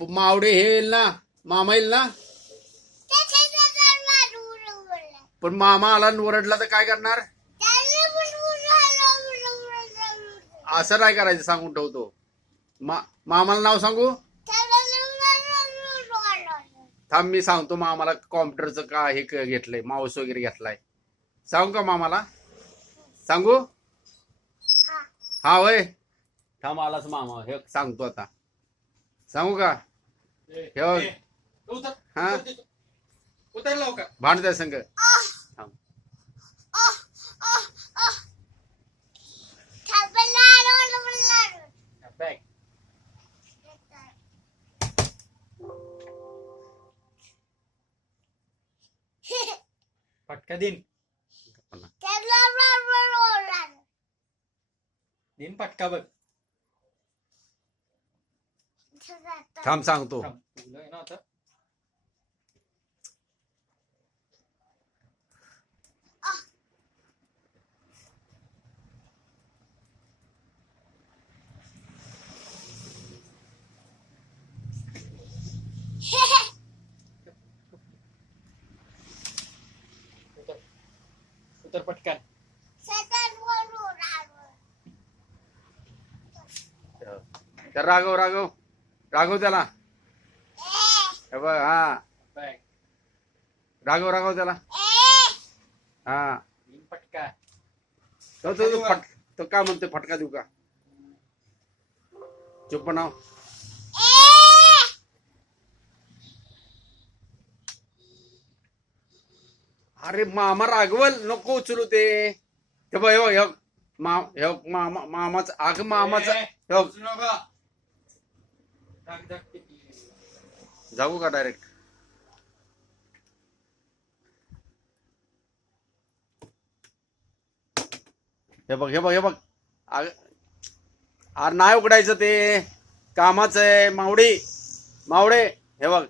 मावडे हे येईल ना, मामा येईल ना. पण मामा आला आणि ओरडला तर काय करणार? असं नाही करायचं, सांगून ठेवतो. मामाला नाव सांगू? थांब मी सांगतो मामाला. कॉम्प्युटरचं का हे घेतलंय, माऊस वगैरे घेतलाय. सांगू का मामाला? सांगू? हा वय. थांब आलाच मामा, हे सांगतो आता. सांगू का? हे हा उतरला का भांडत्या संग. फटका दिन दिन फटका बघ. थांब सांगतो. ना आता उतर पटकन. तर राघव राघव राघव त्याला हे बघ. हा राघव राघव त्याला. हा दिन फटका. तो काय म्हणतो, फटका देऊ का? चुप नाव. अरे मामा रागवल, नको उचलू ते. मामाच अग मामाचा. जाऊ का डायरेक्ट? हे बघ हे बघ हे बघ. अरे नाही उघडायचं ते, कामाचं आहे. मावडे हे बघ.